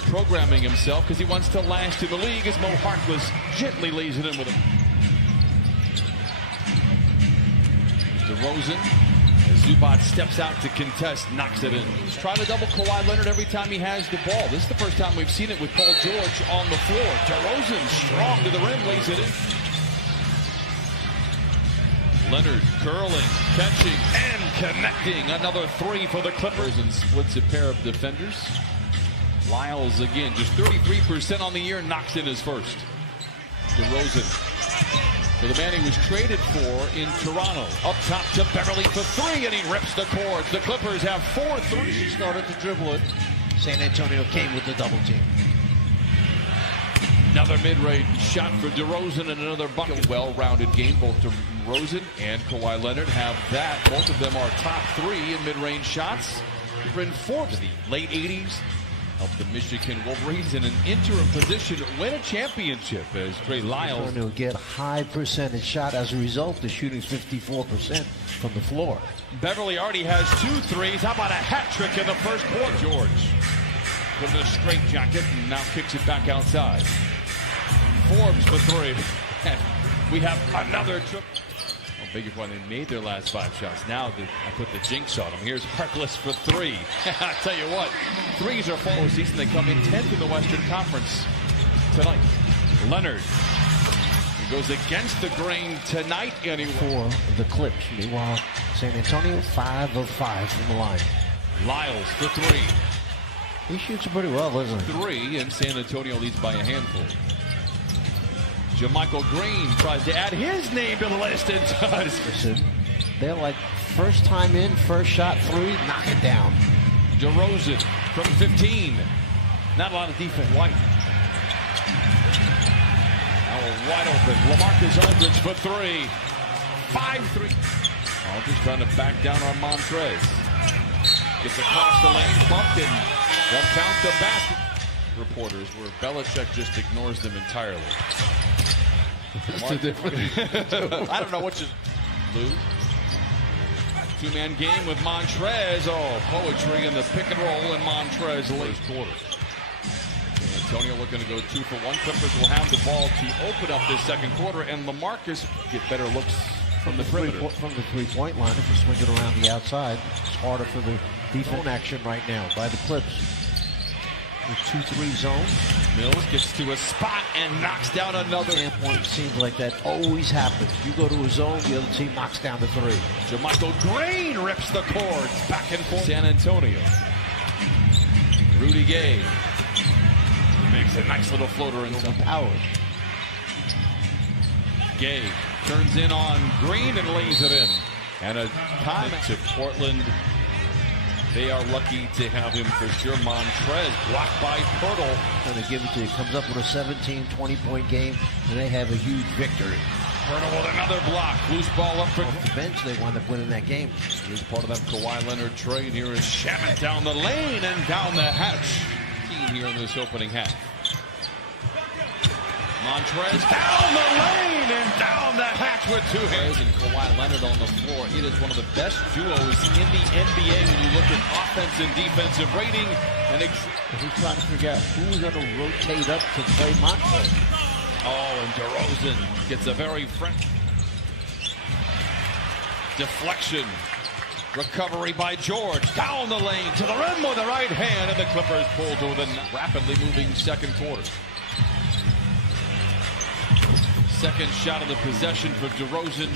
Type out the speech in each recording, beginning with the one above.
reprogramming himself because he wants to last in the league as Mo Harkless gently lays it in with him. DeRozan, as Zubac steps out to contest, knocks it in. He's trying to double Kawhi Leonard every time he has the ball. This is the first time we've seen it with Paul George on the floor. DeRozan strong to the rim, lays it in. Leonard curling, catching, and connecting. Another three for the Clippers and splits a pair of defenders. Lyles again, just 33% on the year, knocks in his first. DeRozan for the man he was traded for in Toronto. Up top to Beverly for three, and he rips the cords. The Clippers have 4 threes. He started to dribble it. San Antonio came with the double team. Another mid-range shot for DeRozan and another bucket. Well-rounded game. Both DeRozan and Kawhi Leonard have that. Both of them are top 3 in mid-range shots. They're in 4th in the late 80s. Helped the Michigan Wolverines in an interim position win a championship as Trey Lyles. Going to get high percentage shot. As a result, the shooting's 54% from the floor. Beverly already has 2 threes. How about a hat trick in the first quarter? George put in a straight jacket and now kicks it back outside. Forbes for 3. And we have another trip. I beg your pardon, they made their last 5 shots. Now I put the jinx on them. Here's Harkless for 3. I tell you what, threes are full season. They come in 10th in the Western Conference tonight. Leonard, he goes against the grain tonight anyway. For the Clips. Meanwhile, San Antonio 5 of 5 from the line. Lyles for 3. He shoots it pretty well, doesn't he? 3, and San Antonio leads by a handful. JaMychal Green tries to add his name to the list and does. Listen, they're like first time in, first shot, 3, knock it down. DeRozan from 15. Not a lot of defense. White. Now wide open. LaMarcus Aldridge for 3. 5-3. Aldridge trying to back down on Montrez. Gets across the lane, bumped, and they'll count the basket. Reporters where Belichick just ignores them entirely. What's the difference? I don't know what you... Lou. 2-man game with Montrez. Oh, poetry in the pick and roll, and Montrez late quarter. Antonio looking to go 2 for 1. Clippers will have the ball to open up this second quarter, and LaMarcus get better looks from the perimeter. From the three-point line, if you swing it around the outside, it's harder for the defense action right now by the Clips. The 2-3 zone. Mills gets to a spot and knocks down another. Standpoint, seems like that always happens. You go to a zone, the other team knocks down the 3. JaMychal Green rips the cords back and forth. San Antonio. Rudy Gay makes a nice little floater in some power. Gay turns in on Green and lays it in. And a time to Portland. They are lucky to have him for sure. Montrez blocked by Pirtle. Going to give it to him. Comes up with a 17, 20-point game, and they have a huge victory. Pirtle with another block. Loose ball up for off the bench. They wind up winning that game. Here's part of that Kawhi Leonard trade. Here is Shamet down the lane and down the hatch. Team here in this opening half. Montrez down the lane and down the hatch with 2 hands. And Kawhi Leonard on the floor. It is one of the best duos in the NBA when you look at offense and defensive rating. And he's trying to figure out who's going to rotate up to play Montrez. Oh, and DeRozan gets a very fresh deflection. Recovery by George. Down the lane to the rim with the right hand. And the Clippers pull to the rapidly moving second quarter. Second shot of the possession for DeRozan.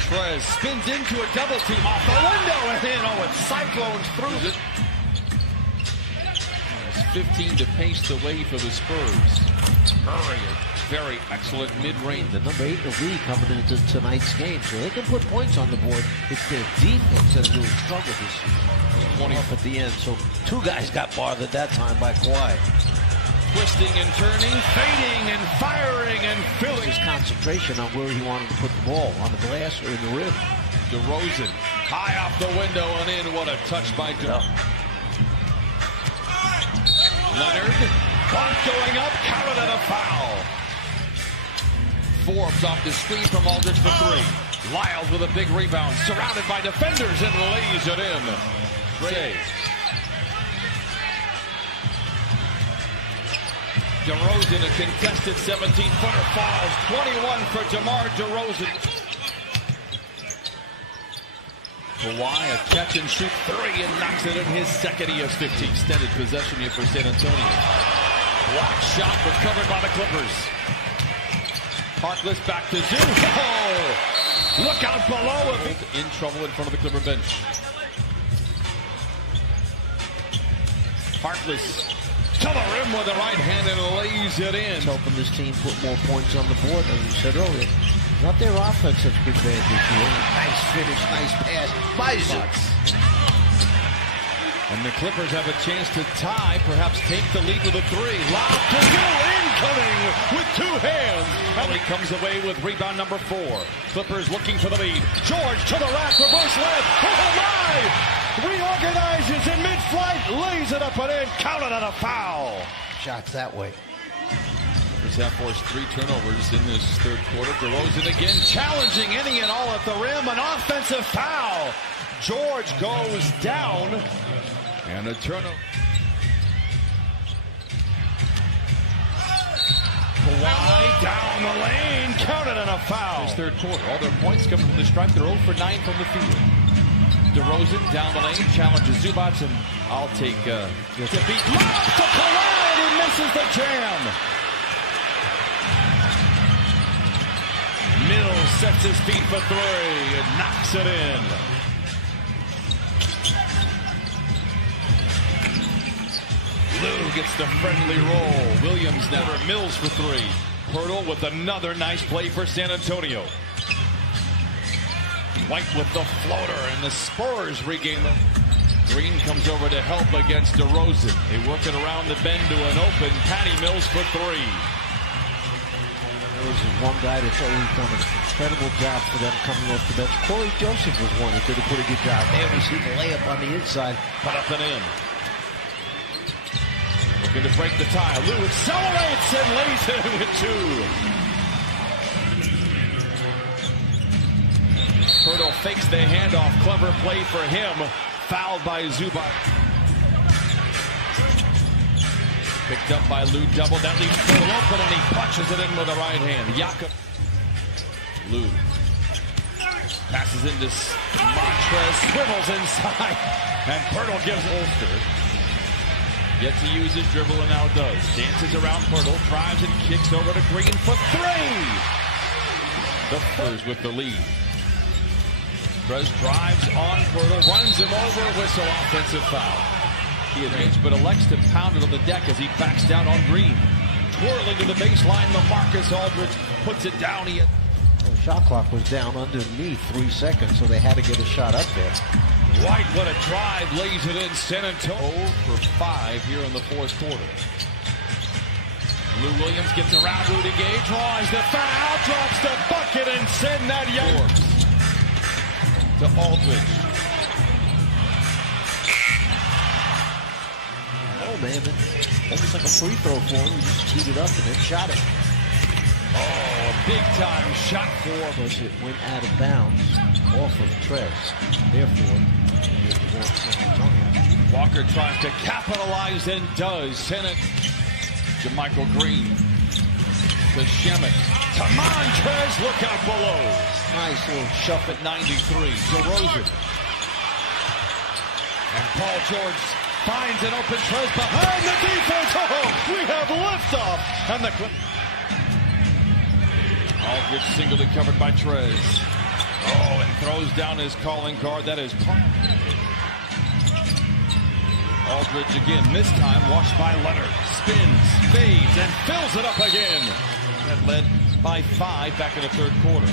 Trez spins into a double team off the window and in. Oh, it cyclones through it. It's 15 to pace the way for the Spurs. Murray, a very excellent mid-range. The number 8 in the league coming into tonight's game, so they can put points on the board. It's their defense that really struggled this season. 20 off at the end, so 2 guys got bothered that time by Kawhi. Twisting and turning, fading and firing and filling. His concentration on where he wanted to put the ball, on the glass or in the rim. DeRozan, high off the window and in. What a touch by DeRozan. Leonard, bump going up, counted and a foul. Forbes off the screen from Aldridge for 3. Lyles with a big rebound, surrounded by defenders and lays it in. Trey. DeRozan, a contested 17-footer, falls. 21 for DeMar DeRozan. Kawhi, a catch-and-shoot three, and knocks it in his second. He has 15. Extended possession here for San Antonio. Block shot recovered by the Clippers. Harkless back to Zoo. Oh! Look out below. In trouble in front of the Clipper bench. Harkless to the rim with the right hand and lays it in. Helping this team put more points on the board, as you said earlier. Not their offense that's been bad this year. Nice finish, nice pass by Zutz. And the Clippers have a chance to tie, perhaps take the lead with a three. Lob to Zoo, incoming with two hands. Kelly comes away with rebound number 4. Clippers looking for the lead. George to the rack, reverse layup. Oh my! Reorganizes in mid-flight, lays it up and in, counted on a foul. Shots that way. Clippers have forced 3 turnovers in this third quarter. DeRozan again challenging any and all at the rim. An offensive foul. George goes down. And a turnover. Kawhi down the lane, counted on a foul. This third quarter, all their points coming from the stripe. They're 0 for 9 from the field. DeRozan down the lane, challenges Zubac, and I'll take to beat. Lob to Kawhi, and he misses the jam. Mills sets his feet for 3 and knocks it in. Lou gets the friendly roll. Williams now. Mills for 3. Pirtle with another nice play for San Antonio. White with the floater, and the Spurs regain the. Green comes over to help against DeRozan. They work it around the bend to an open. Patty Mills for 3. There was one guy that's always done an incredible job for them coming off the bench. Corey Joseph was one that did a pretty good job. There we see the layup on the inside. Put up and in. Looking to break the tie. Lou accelerates and lays it with 2. Pirtle fakes the handoff. Clever play for him. Fouled by Zubac. Picked up by Lou. Double. That leaves Pirtle open, and he punches it in with the right hand. Jakob. Lou. Passes into Montrez. Swivels inside. And Pirtle gives Ulster. Yet to use his dribble, and now does. Dances around Pirtle, drives and kicks over to Green for 3. The Spurs with the lead. Prez drives on Pirtle, runs him over, whistle, offensive foul. He admits, but elects to pound it on the deck as he backs down on Green. Twirling to the baseline, LaMarcus Aldridge puts it down. The shot clock was down underneath 3 seconds, so they had to get a shot up there. White, what a drive, lays it in. San Antonio 0 for 5 here in the fourth quarter. Lou Williams gets around Rudy Gay, draws the foul, drops the bucket, and send that young to Aldridge. Oh man, almost like a free throw for him. He just teed it up and then shot it. Oh, a big-time shot for him. Because it went out of bounds off of Trez. Therefore, Walker tries to capitalize and does. Send it to Michael Green. To Shemet. To Montrez. Look out below. Nice little shove at 93. DeRozan. And Paul George finds an open Trez behind the defense. Oh, we have liftoff. And the Aldridge singly covered by Trez. Oh, and throws down his calling card. That is Aldridge again, this time washed by Leonard. Spins, fades, and fills it up again. That led by 5 back in the third quarter.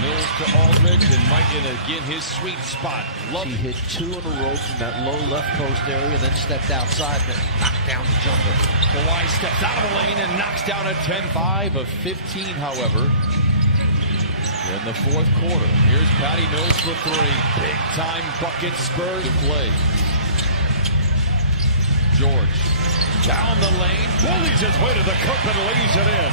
Mills to Aldridge, and Mike in again his sweet spot. He hit 2 in a row from that low left post area, then stepped outside and knocked down the jumper. Kawhi steps out of the lane and knocks down a 10-5 of 15, however. In the fourth quarter, here's Patty Mills for 3. Big-time bucket, Spurs to play. George down the lane, bullies his way to the cup and lays it in.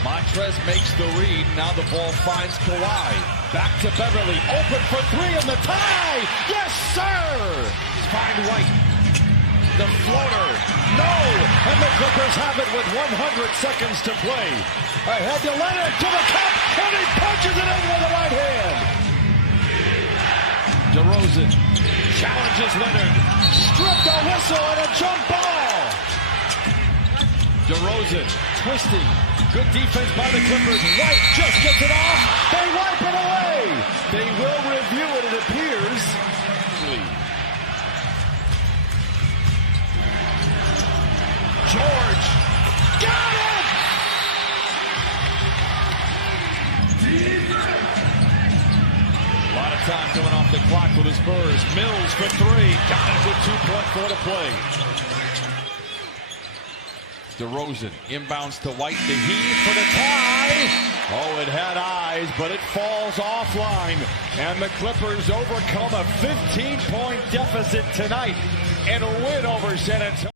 Montrez makes the read. Now the ball finds Kawhi. Back to Beverly, open for 3 and the tie. Yes, sir! Find White. The floater. No! And the Clippers have it with 100 seconds to play. Ahead to Leonard to the cup, and he punches it in with the right hand. DeRozan challenges Leonard. Stripped a whistle and a jump ball. DeRozan twisting. Good defense by the Clippers. White just gets it off. They wipe it away. They will review it, it appears. George. Got it! A lot of time coming off the clock for the Spurs. Mills for three. Got it with 2.4 to play. DeRozan inbounds to White. The Heat for the tie. Oh, it had eyes, but it falls offline. And the Clippers overcome a 15-point deficit tonight and a win over San Antonio.